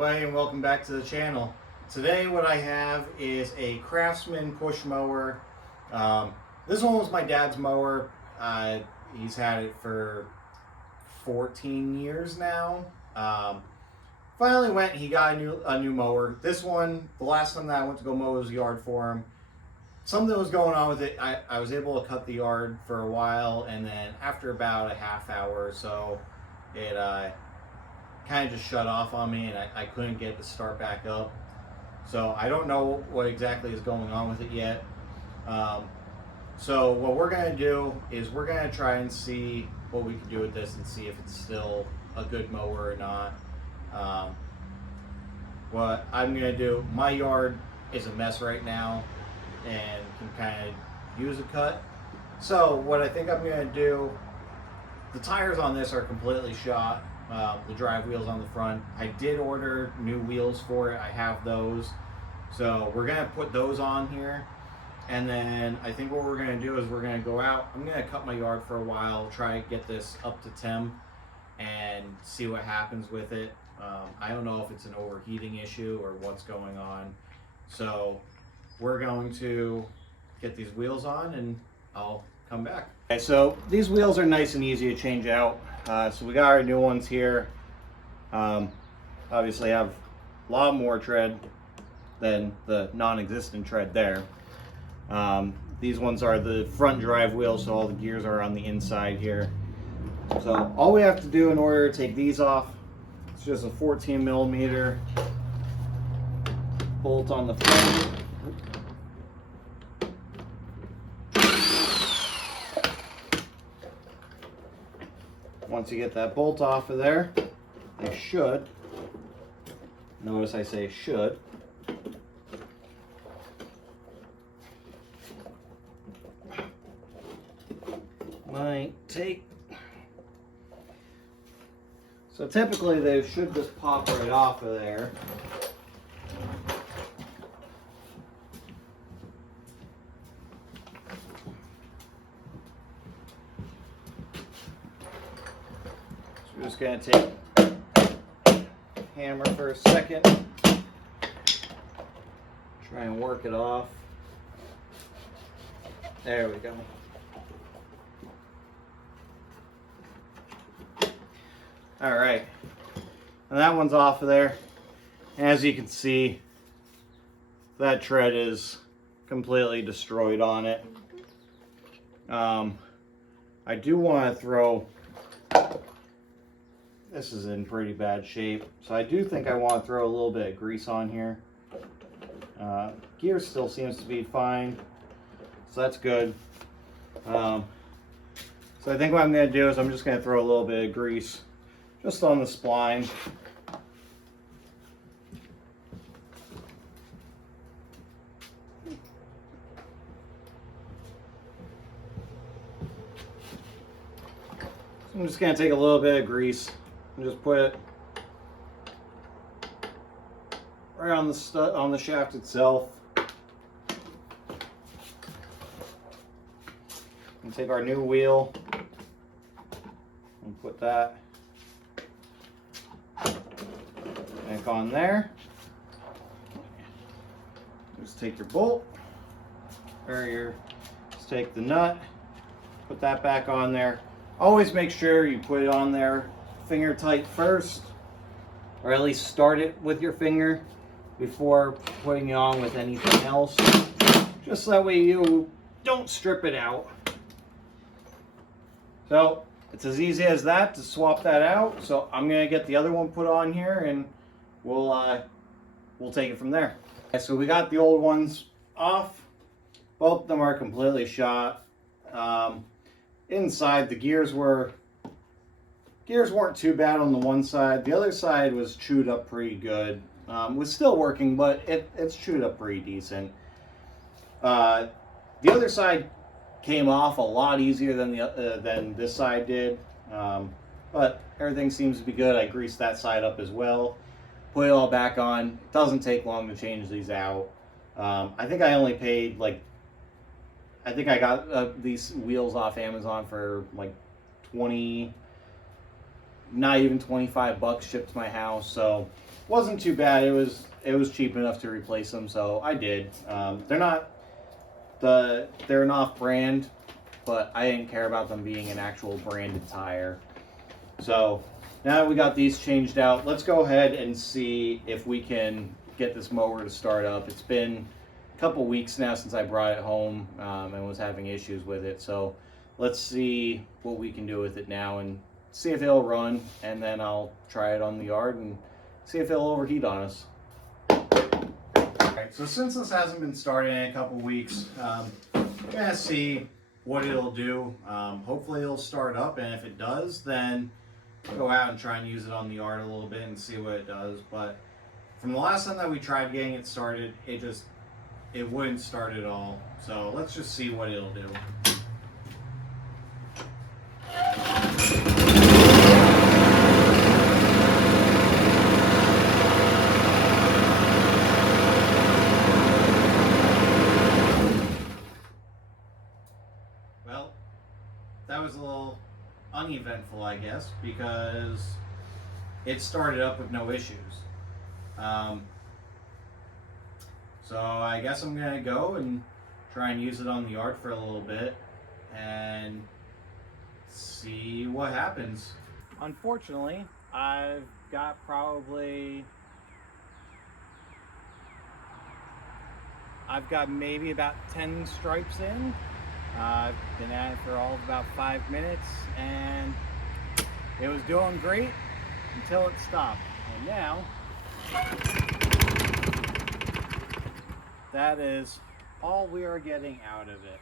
everybody, and welcome back to the channel. Today what I have is a Craftsman push mower. This one was my dad's mower. He's had it for 14 years now. Finally he got a new mower. This one, the last time that I went to go mow his yard for him, something was going on with it. I was able to cut the yard for a while, and then after about a half hour or so, it kind of just shut off on me, and I couldn't get it to start back up. So I don't know what exactly is going on with it yet. So what we're going to do is we're going to try and see what we can do with this and see if it's still a good mower or not. What I'm going to do, my yard is a mess right now and can kind of use a cut. So what I think I'm going to do, the tires on this are completely shot. The drive wheels on the front. I did order new wheels for it. I have those. So we're going to put those on here. And then I think what we're going to do is we're going to go out. I'm going to cut my yard for a while, try to get this up to temp and see what happens with it. I don't know if it's an overheating issue or what's going on. So we're going to get these wheels on and I'll come back. Okay, so these wheels are nice and easy to change out. So we got our new ones here. Obviously have a lot more tread than the non-existent tread there. These ones are the front drive wheels, so all the gears are on the inside here. So all we have to do in order to take these off, it's just a 14mm bolt on the front. Once you get that bolt off of there, they should, notice I say should, might take, so typically they should just pop right off of there. We're just going to take a hammer for a second, try and work it off. There we go. All right, and that one's off of there. As you can see, that tread is completely destroyed on it. I do want to throw, this is in pretty bad shape, so I do think I want to throw a little bit of grease on here. Gear still seems to be fine, so that's good. So I think what I'm going to do is I'm just going to throw a little bit of grease just on the spline. So I'm just going to take a little bit of grease and just put it right on the shaft itself. And take our new wheel and put that back on there. Just take your bolt, or just take the nut, put that back on there. Always make sure you put it on there finger tight first, or at least start it with your finger before putting it on with anything else. Just that way you don't strip it out. So it's as easy as that to swap that out. So I'm gonna get the other one put on here and we'll take it from there. Okay, so we got the old ones off. Both of them are completely shot. Inside the gears weren't too bad on the one side. The other side was chewed up pretty good. Was still working, but it's chewed up pretty decent. The other side came off a lot easier than this side did, but everything seems to be good. I greased that side up as well, put it all back on. It doesn't take long to change these out. I think I only paid I think I got these wheels off Amazon for like 20, not even 25 bucks shipped to my house. So wasn't too bad. It was cheap enough to replace them, so I did. They're an off-brand, but I didn't care about them being an actual branded tire. So now that we got these changed out, let's go ahead and see if we can get this mower to start up. It's been a couple weeks now since I brought it home and was having issues with it. So let's see what we can do with it now and see if it'll run, and then I'll try it on the yard and see if it'll overheat on us. Alright, so since this hasn't been started in a couple weeks, I'm gonna see what it'll do. Hopefully it'll start up, and if it does, then go out and try and use it on the yard a little bit and see what it does. But from the last time that we tried getting it started, it wouldn't start at all. So let's just see what it'll do. Well, that was a little uneventful, I guess, because it started up with no issues. So I guess I'm gonna go and try and use it on the yard for a little bit and see what happens. Unfortunately, I've got maybe about 10 stripes in. I've been at it for all of about 5 minutes, and it was doing great until it stopped. And now, that is all we are getting out of it.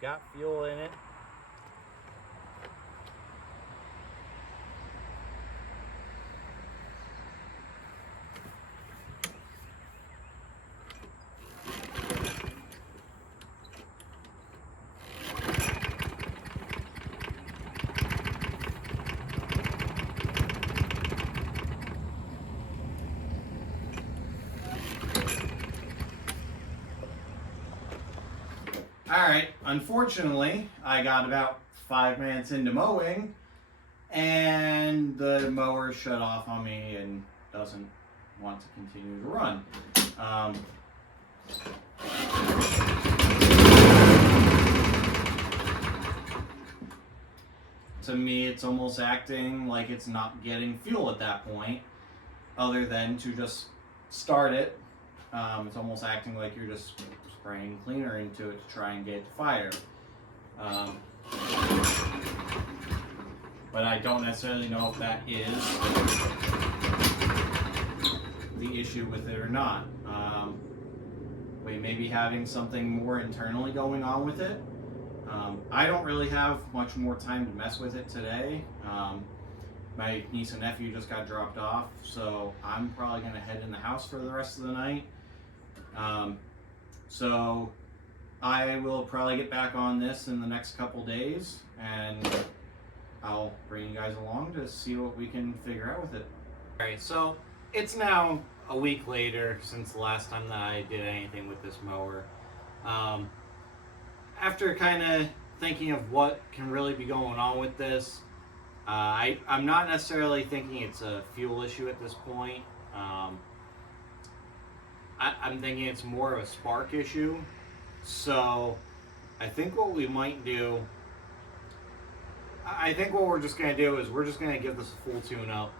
Got fuel in it. Alright, unfortunately, I got about 5 minutes into mowing, and the mower shut off on me and doesn't want to continue to run. To me, it's almost acting like it's not getting fuel at that point, other than to just start it. It's almost acting like you're just spraying cleaner into it to try and get it to fire. But I don't necessarily know if that is the issue with it or not. We may be having something more internally going on with it. I don't really have much more time to mess with it today. My niece and nephew just got dropped off, so I'm probably going to head in the house for the rest of the night. So I will probably get back on this in the next couple days, and I'll bring you guys along to see what we can figure out with it. Alright, so it's now a week later since the last time that I did anything with this mower. After kind of thinking of what can really be going on with this, I'm not necessarily thinking it's a fuel issue at this point. I'm thinking it's more of a spark issue. So I think what we might do, I think what we're just going to do is we're just going to give this a full tune-up.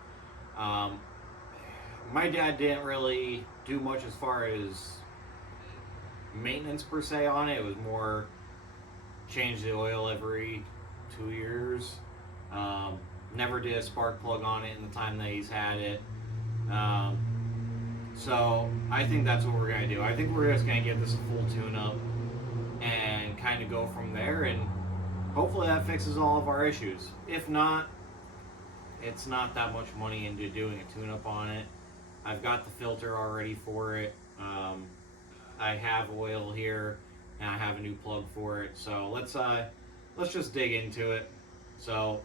My dad didn't really do much as far as maintenance per se on it. It was more change the oil every 2 years. Never did a spark plug on it in the time that he's had it. So I think that's what we're going to do. I think we're just going to give this a full tune-up and kind of go from there, and hopefully that fixes all of our issues. If not, it's not that much money into doing a tune-up on it. I've got the filter already for it. I have oil here, and I have a new plug for it. So let's just dig into it. So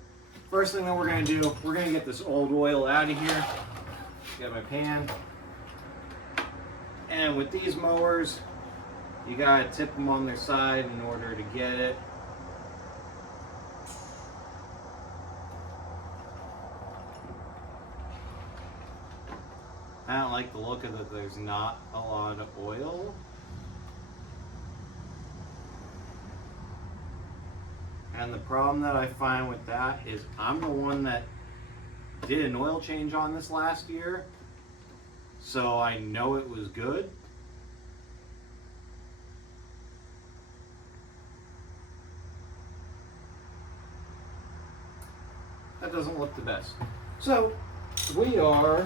first thing that we're going to do, we're going to get this old oil out of here. Got my pan. And with these mowers, you gotta tip them on their side in order to get it. I don't like the look of it. There's not a lot of oil. And the problem that I find with that is I'm the one that did an oil change on this last year, so I know it was good. That doesn't look the best. So we are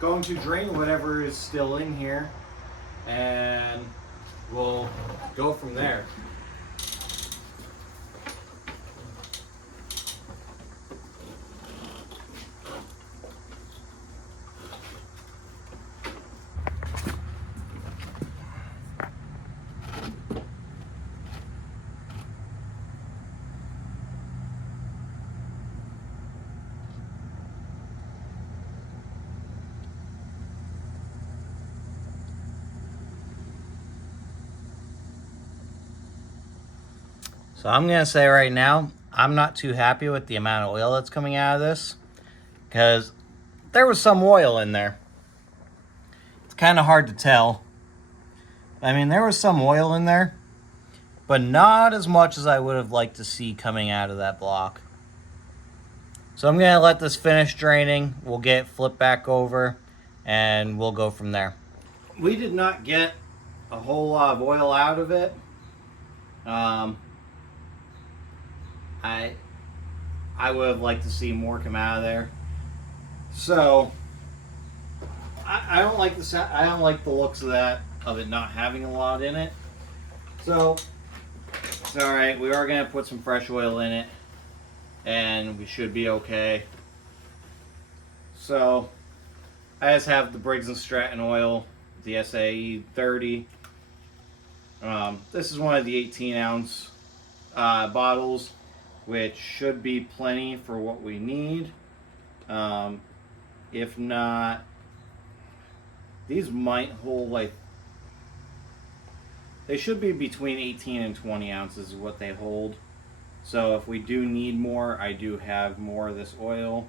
going to drain whatever is still in here, and we'll go from there. So I'm going to say right now, I'm not too happy with the amount of oil that's coming out of this, because there was some oil in there. It's kind of hard to tell. I mean, there was some oil in there, but not as much as I would have liked to see coming out of that block. So I'm going to let this finish draining. We'll get it flipped back over, and we'll go from there. We did not get a whole lot of oil out of it. I would have liked to see more come out of there. So I don't like the I don't like the looks of it not having a lot in it. So it's all right. We are gonna put some fresh oil in it, and we should be okay. So I just have the Briggs & Stratton oil, the SAE 30. This is one of the 18-ounce bottles, which should be plenty for what we need. If not, these might hold like, they should be between 18 and 20 ounces is what they hold. So if we do need more, I do have more of this oil.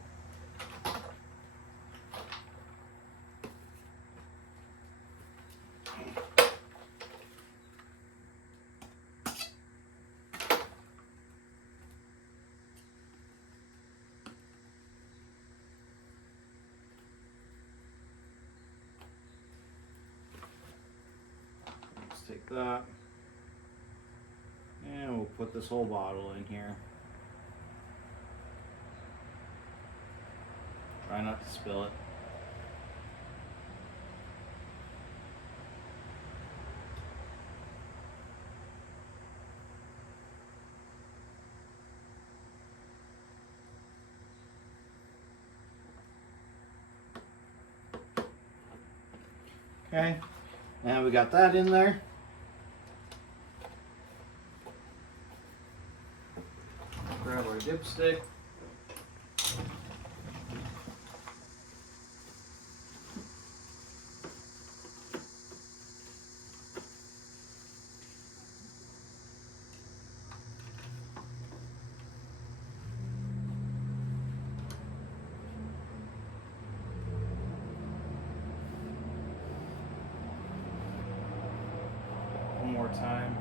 Take that, and we'll put this whole bottle in here. Try not to spill it. Okay, now we got that in there. Grab our dipstick. One more time.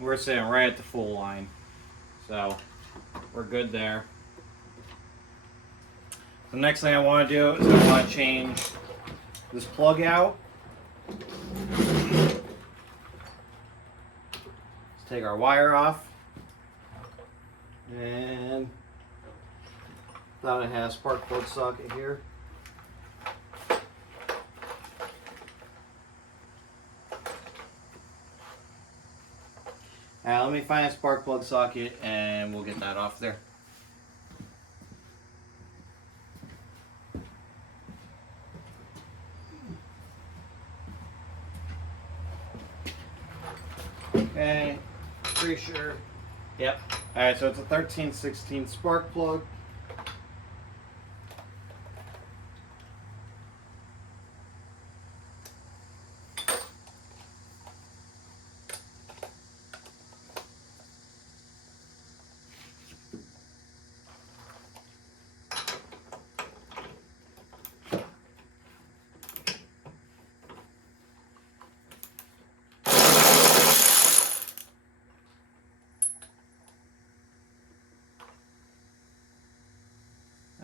We're sitting right at the full line, so we're good there. The next thing I want to do is I want to change this plug out. Let's take our wire off, and thought I had a spark plug socket here. Let me find a spark plug socket and we'll get that off there. Okay, pretty sure. Yep. Alright, so it's a 1316 spark plug.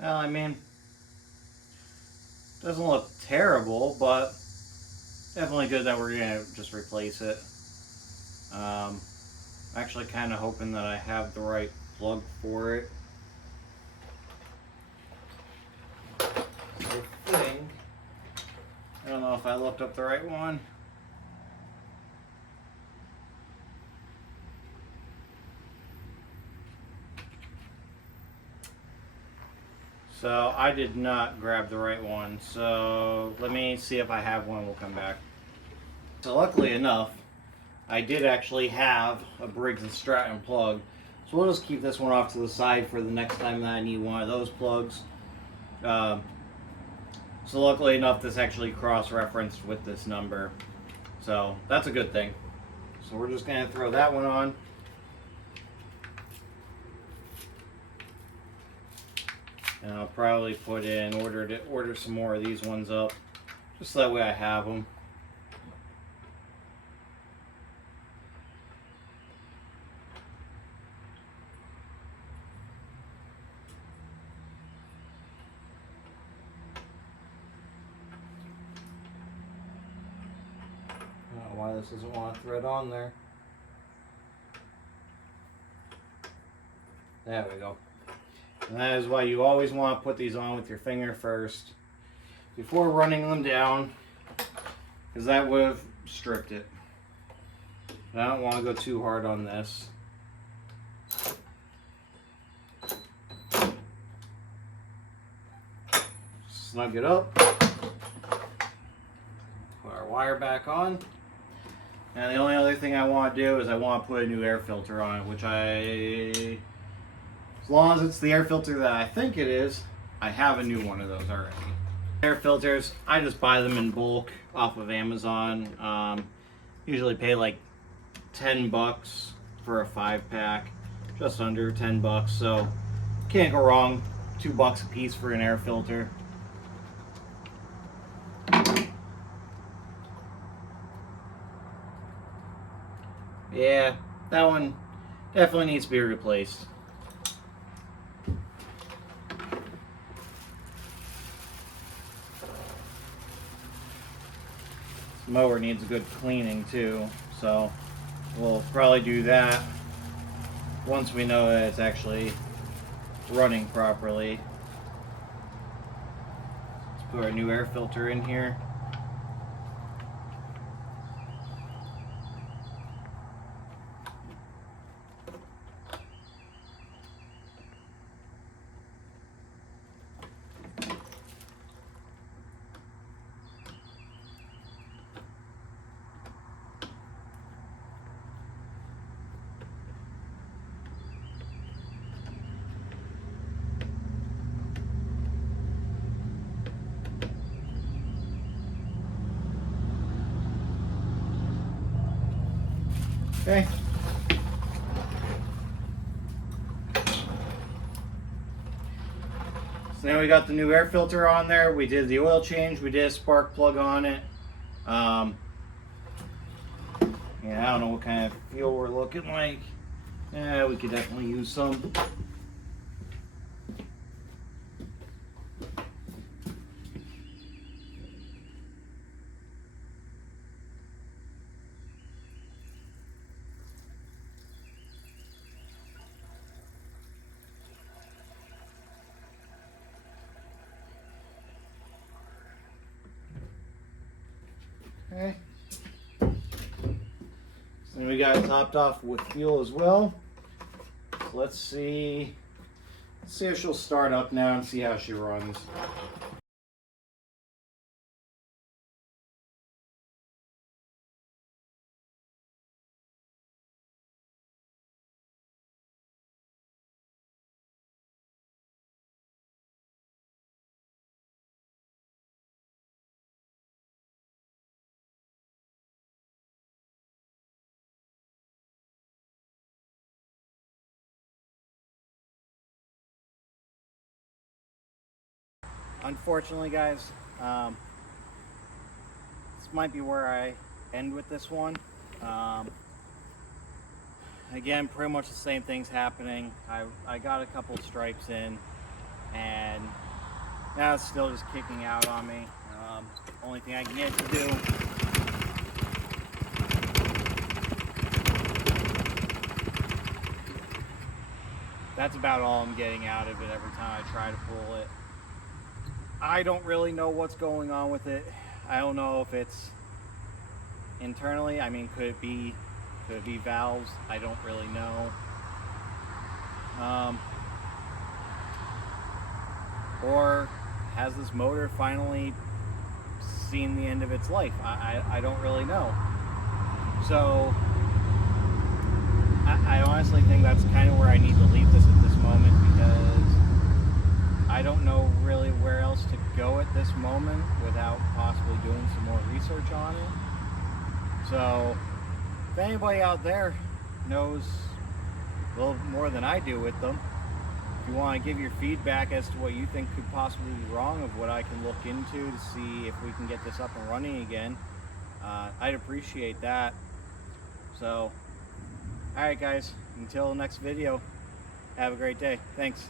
Well, I mean, doesn't look terrible, but definitely good that we're gonna just replace it. I'm actually kind of hoping that I have the right plug for it. I don't know if I looked up the right one. So I did not grab the right one. So let me see if I have one. We'll come back. So luckily enough, I did actually have a Briggs & Stratton plug. So we'll just keep this one off to the side for the next time that I need one of those plugs. So luckily enough, this actually cross-referenced with this number. So that's a good thing. So we're just going to throw that one on. And I'll probably put in order some more of these ones up, just so that way I have them. I don't know why this doesn't want to thread on there. There we go. And that is why you always want to put these on with your finger first before running them down, because that would have stripped it. And I don't want to go too hard on this. Snug it up. Put our wire back on. And the only other thing I want to do is I want to put a new air filter on it, which as long as it's the air filter that I think it is, I have a new one of those already. Air filters, I just buy them in bulk off of Amazon. Usually pay like 10 bucks for a 5-pack, just under 10 bucks. So can't go wrong. $2 a piece for an air filter. Yeah, that one definitely needs to be replaced. This mower needs a good cleaning too, so we'll probably do that once we know that it's actually running properly. Let's put our new air filter in here. Okay. So now we got the new air filter on there. We did the oil change. We did a spark plug on it. Yeah, I don't know what kind of fuel we're looking like. Yeah, we could definitely use some. Okay. So then we got it topped off with fuel as well. So let's see if she'll start up now and see how she runs. unfortunately, guys, this might be where I end with this one. Again, pretty much the same thing's happening. I got a couple stripes in, and now it's still just kicking out on me. Only thing I can get it to do that's about all I'm getting out of it every time I try to pull it. I don't really know what's going on with it. I don't know if it's internally. I mean, could it be valves? I don't really know. Or has this motor finally seen the end of its life? I don't really know. So I honestly think that's kind of where I need to leave this at this moment, because I don't know really where else to go at this moment without possibly doing some more research on it. So if anybody out there knows a little more than I do with them, if you want to give your feedback as to what you think could possibly be wrong, of what I can look into to see if we can get this up and running again, I'd appreciate that. So, alright guys, until the next video, have a great day. Thanks.